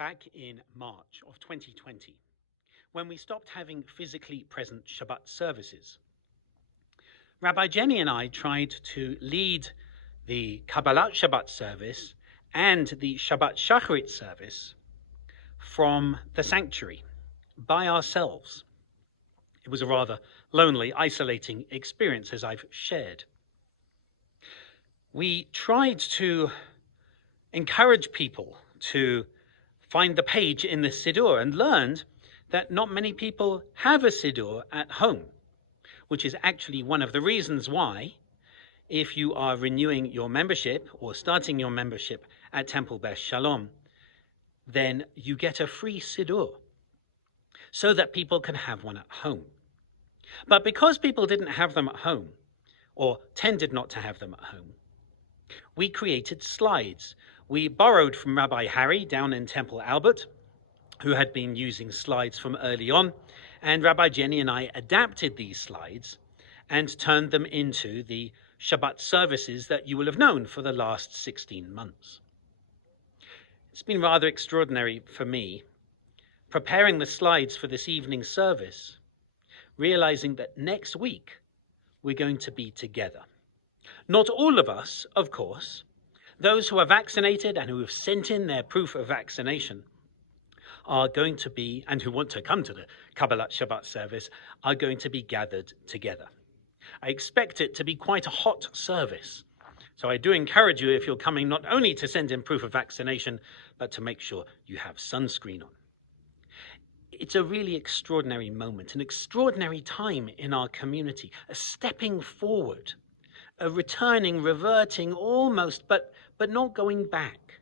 back in March of 2020, when we stopped having physically present Shabbat services, Rabbi Jenny and I tried to lead the Kabbalat Shabbat service and the Shabbat Shacharit service from the sanctuary by ourselves. It was a rather lonely, isolating experience, as I've shared. We tried to encourage people to find the page in the Siddur and learned that not many people have a Siddur at home, which is actually one of the reasons why, if you are renewing your membership or starting your membership at Temple Beth Shalom, then you get a free Siddur so that people can have one at home. But because people didn't have them at home, or tended not to have them at home, we created slides. We borrowed from Rabbi Harry down in Temple Albert, who had been using slides from early on, and Rabbi Jenny and I adapted these slides and turned them into the Shabbat services that you will have known for the last 16 months. It's been rather extraordinary for me, preparing the slides for this evening's service, realizing that next week we're going to be together. Not all of us, of course. Those who are vaccinated and who have sent in their proof of vaccination are going to be, and who want to come to the Kabbalat Shabbat service, are going to be gathered together. I expect it to be quite a hot service. So I do encourage you, if you're coming, not only to send in proof of vaccination, but to make sure you have sunscreen on. It's a really extraordinary moment, an extraordinary time in our community, a stepping forward, a returning, reverting almost, but not going back.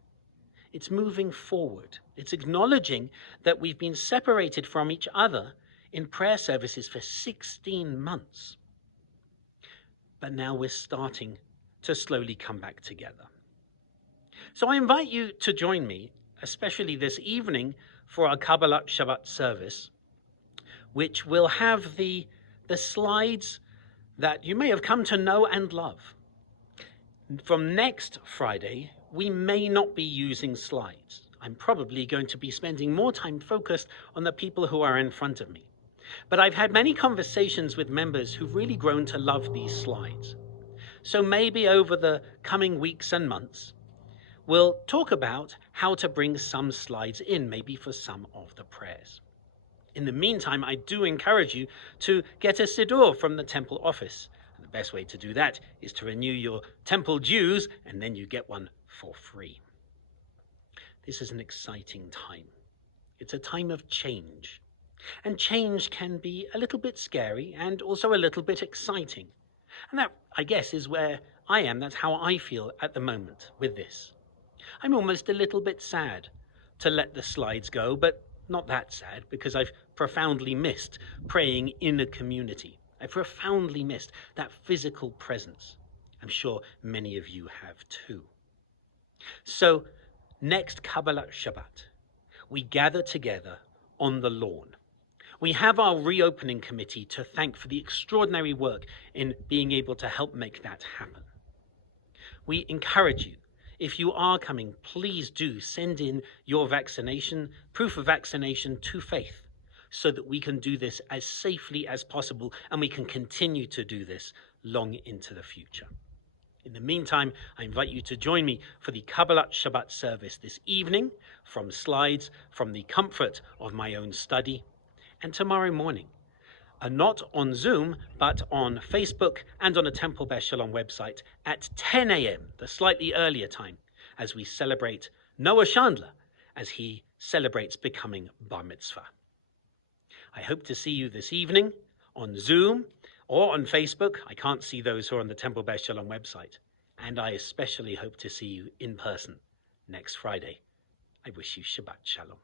It's moving forward. It's acknowledging that we've been separated from each other in prayer services for 16 months. But now we're starting to slowly come back together. So I invite you to join me, especially this evening, for our Kabbalat Shabbat service, which will have the slides that you may have come to know and love. From next Friday, we may not be using slides. I'm probably going to be spending more time focused on the people who are in front of me. But I've had many conversations with members who've really grown to love these slides. So maybe over the coming weeks and months, we'll talk about how to bring some slides in, maybe for some of the prayers. In the meantime, I do encourage you to get a Siddur from the temple office. And the best way to do that is to renew your temple dues, and then you get one for free. This is an exciting time. It's a time of change. And change can be a little bit scary and also a little bit exciting. And that, I guess, is where I am. That's how I feel at the moment with this. I'm almost a little bit sad to let the slides go, but not that sad, because I've profoundly missed praying in a community. I've profoundly missed that physical presence. I'm sure many of you have too. So next Kabbalat Shabbat, we gather together on the lawn. We have our reopening committee to thank for the extraordinary work in being able to help make that happen. We encourage you, if you are coming, please do send in your vaccination, proof of vaccination to Faith, so that we can do this as safely as possible and we can continue to do this long into the future. In the meantime, I invite you to join me for the Kabbalat Shabbat service this evening from slides, from the comfort of my own study, and tomorrow morning, not on Zoom, but on Facebook and on a Temple Beth Shalom website at 10 a.m., the slightly earlier time, as we celebrate Noah Chandler as he celebrates becoming Bar Mitzvah. I hope to see you this evening on Zoom or on Facebook. I can't see those who are on the Temple Beth Shalom website. And I especially hope to see you in person next Friday. I wish you Shabbat Shalom.